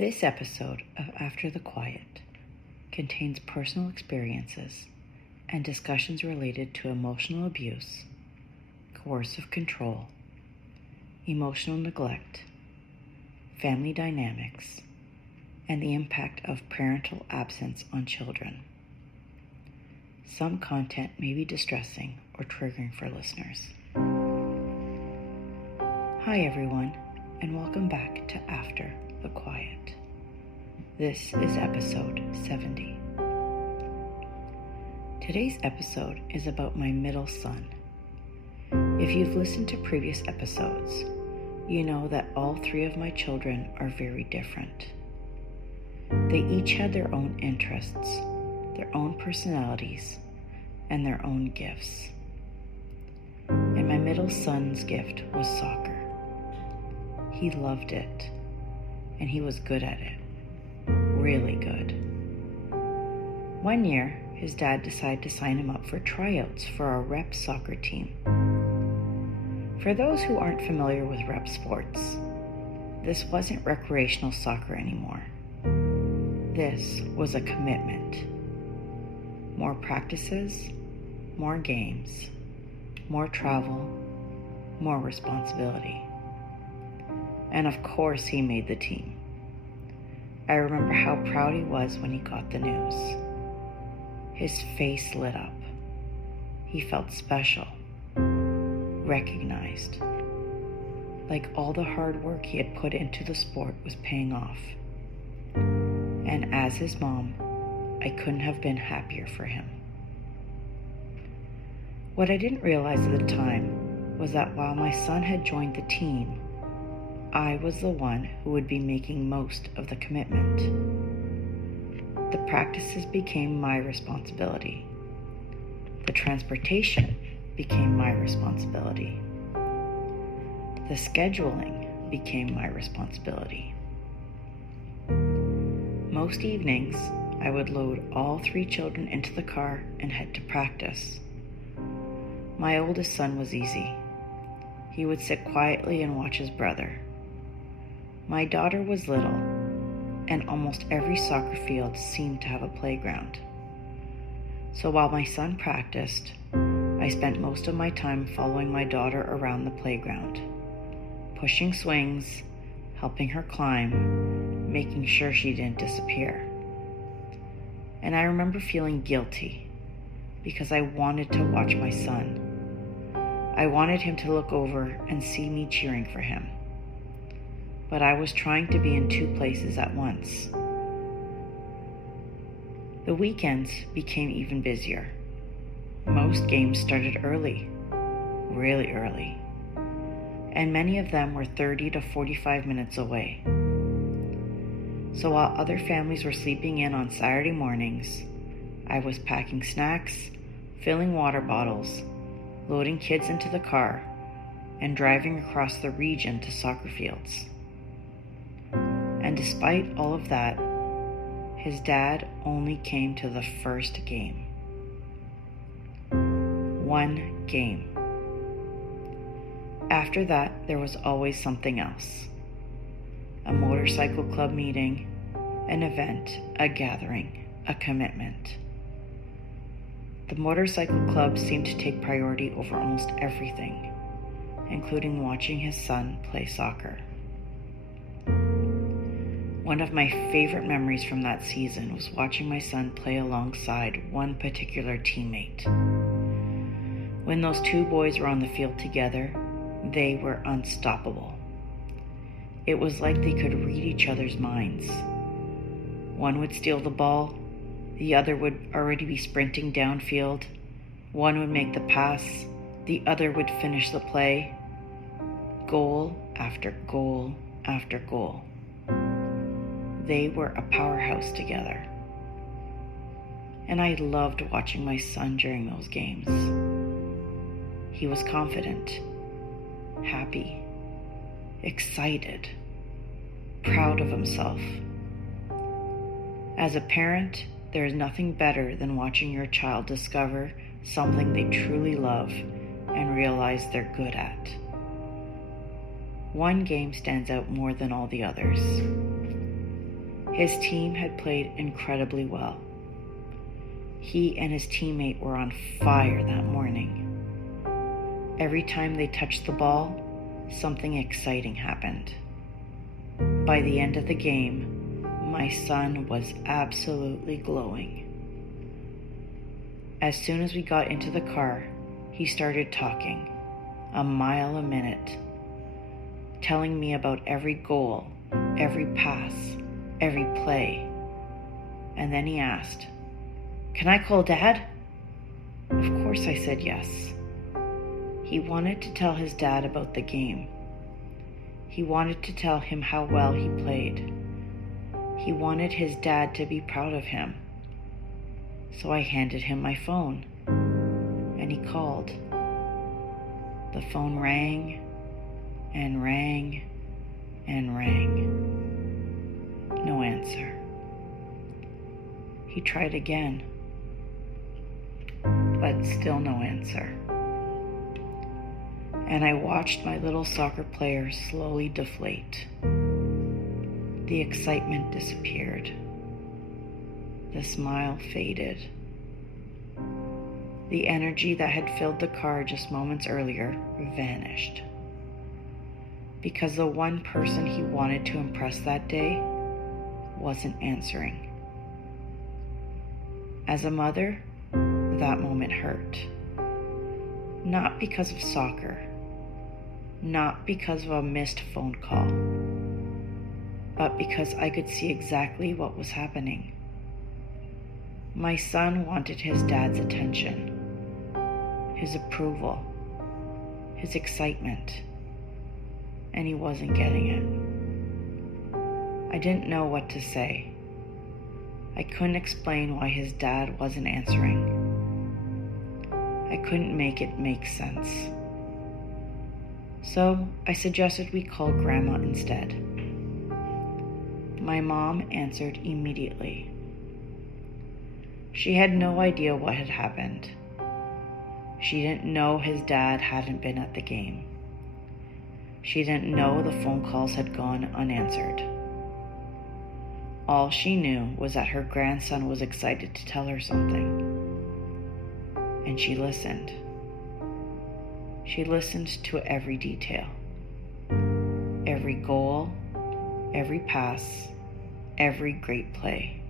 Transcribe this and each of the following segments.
This episode of After the Quiet contains personal experiences and discussions related to emotional abuse, coercive control, emotional neglect, family dynamics, and the impact of parental absence on children. Some content may be distressing or triggering for listeners. Hi everyone, and welcome back to After the Quiet. This is episode 70. Today's episode is about my middle son. If you've listened to previous episodes, you know that all three of my children are very different. They each had their own interests, their own personalities, and their own gifts. And my middle son's gift was soccer. He loved it, and he was good at it. Really good. One year, his dad decided to sign him up for tryouts for our rep soccer team. For those who aren't familiar with rep sports, this wasn't recreational soccer anymore. This was a commitment. More practices, more games, more travel, more responsibility. And of course he made the team. I remember how proud he was when he got the news. His face lit up. He felt special, recognized, like all the hard work he had put into the sport was paying off. And as his mom, I couldn't have been happier for him. What I didn't realize at the time was that while my son had joined the team, I was the one who would be making most of the commitment. The practices became my responsibility. The transportation became my responsibility. The scheduling became my responsibility. Most evenings, I would load all three children into the car and head to practice. My oldest son was easy. He would sit quietly and watch his brother. My daughter was little, and almost every soccer field seemed to have a playground. So while my son practiced, I spent most of my time following my daughter around the playground, pushing swings, helping her climb, making sure she didn't disappear. And I remember feeling guilty because I wanted to watch my son. I wanted him to look over and see me cheering for him. But I was trying to be in two places at once. The weekends became even busier. Most games started early, really early, and many of them were 30 to 45 minutes away. So while other families were sleeping in on Saturday mornings, I was packing snacks, filling water bottles, loading kids into the car, and driving across the region to soccer fields. And despite all of that, his dad only came to the first game. One game. After that, there was always something else. A motorcycle club meeting, an event, a gathering, a commitment. The motorcycle club seemed to take priority over almost everything, including watching his son play soccer. One of my favorite memories from that season was watching my son play alongside one particular teammate. When those two boys were on the field together, they were unstoppable. It was like they could read each other's minds. One would steal the ball, the other would already be sprinting downfield. One would make the pass, the other would finish the play. Goal after goal after goal. They were a powerhouse together. And I loved watching my son during those games. He was confident, happy, excited, proud of himself. As a parent, there is nothing better than watching your child discover something they truly love and realize they're good at. One game stands out more than all the others. His team had played incredibly well. He and his teammate were on fire that morning. Every time they touched the ball, something exciting happened. By the end of the game, my son was absolutely glowing. As soon as we got into the car, he started talking, a mile a minute, telling me about every goal, every pass, every play. And then he asked, "Can I call Dad?" Of course I said yes. He wanted to tell his dad about the game. He wanted to tell him how well he played. He wanted his dad to be proud of him. So I handed him my phone, and he called. The phone rang and rang and rang. No answer. He tried again, but still no answer. And I watched my little soccer player slowly deflate. The excitement disappeared. The smile faded. The energy that had filled the car just moments earlier vanished. Because the one person he wanted to impress that day wasn't answering. As a mother, that moment hurt. Not because of soccer, not because of a missed phone call, but because I could see exactly what was happening. My son wanted his dad's attention, his approval, his excitement, and he wasn't getting it. I didn't know what to say. I couldn't explain why his dad wasn't answering. I couldn't make it make sense. So I suggested we call Grandma instead. My mom answered immediately. She had no idea what had happened. She didn't know his dad hadn't been at the game. She didn't know the phone calls had gone unanswered. All she knew was that her grandson was excited to tell her something. And she listened. She listened to every detail. Every goal, every pass, every great play.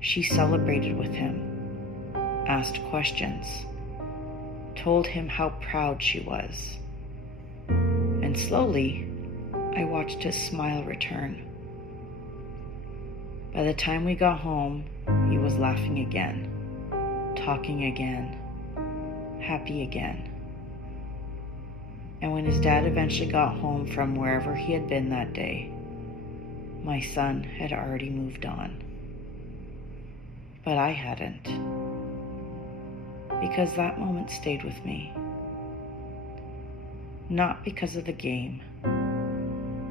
She celebrated with him, asked questions, told him how proud she was. And slowly, I watched his smile return. By the time we got home, he was laughing again, talking again, happy again. And when his dad eventually got home from wherever he had been that day, my son had already moved on. But I hadn't, because that moment stayed with me. Not because of the game,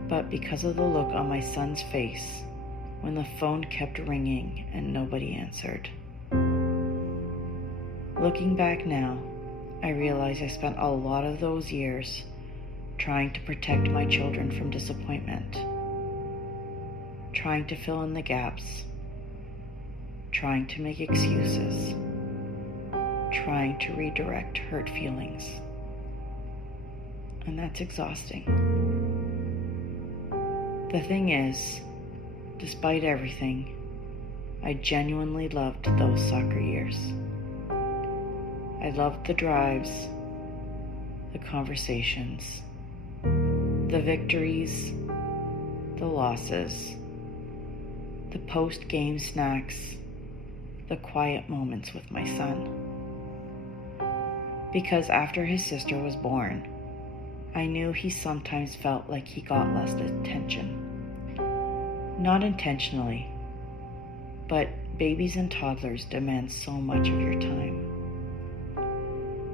but because of the look on my son's face when the phone kept ringing and nobody answered. Looking back now, I realize I spent a lot of those years trying to protect my children from disappointment, trying to fill in the gaps, trying to make excuses, trying to redirect hurt feelings. And that's exhausting. The thing is, despite everything, I genuinely loved those soccer years. I loved the drives, the conversations, the victories, the losses, the post-game snacks, the quiet moments with my son. Because after his sister was born, I knew he sometimes felt like he got less attention. Not intentionally, but babies and toddlers demand so much of your time.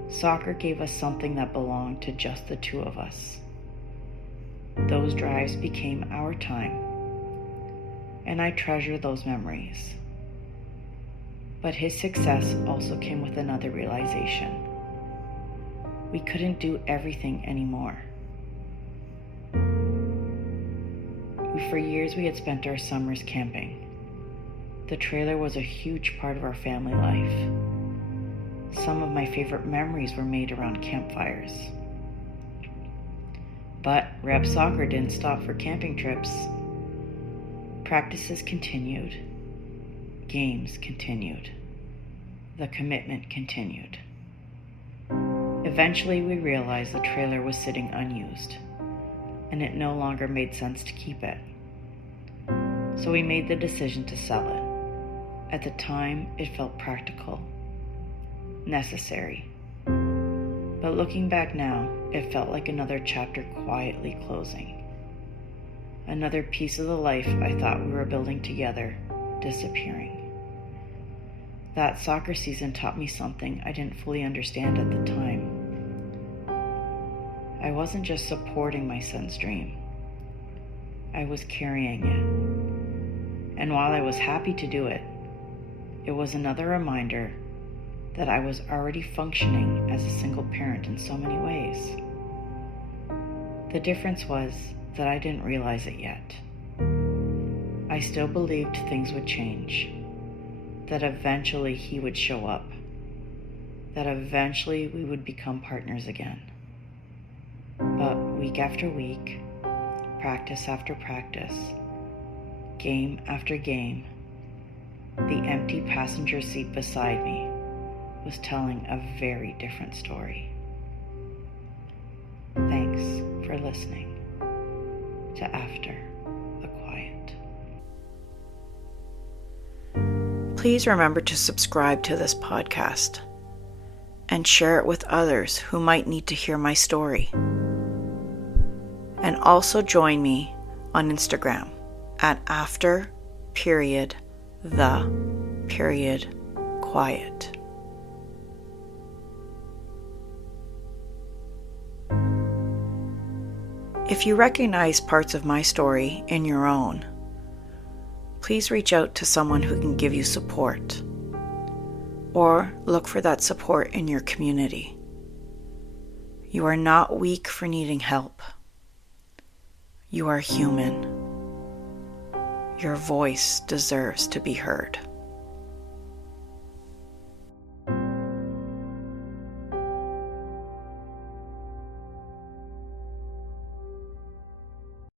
Soccer gave us something that belonged to just the two of us. Those drives became our time, and I treasure those memories. But his success also came with another realization. We couldn't do everything anymore. For years we had spent our summers camping. The trailer was a huge part of our family life. Some of my favorite memories were made around campfires. But rep soccer didn't stop for camping trips. Practices continued. Games continued. The commitment continued. Eventually we realized the trailer was sitting unused, and it no longer made sense to keep it. So we made the decision to sell it. At the time, it felt practical, necessary. But looking back now, it felt like another chapter quietly closing. Another piece of the life I thought we were building together, disappearing. That soccer season taught me something I didn't fully understand at the time. I wasn't just supporting my son's dream. I was carrying it. And while I was happy to do it, it was another reminder that I was already functioning as a single parent in so many ways. The difference was that I didn't realize it yet. I still believed things would change, that eventually he would show up, that eventually we would become partners again. But week after week, practice after practice, game after game, the empty passenger seat beside me was telling a very different story. Thanks for listening to After the Quiet. Please remember to subscribe to this podcast and share it with others who might need to hear my story. And also join me on Instagram at after.the.quiet. If you recognize parts of my story in your own, please reach out to someone who can give you support, or look for that support in your community. You are not weak for needing help. You are human. Your voice deserves to be heard.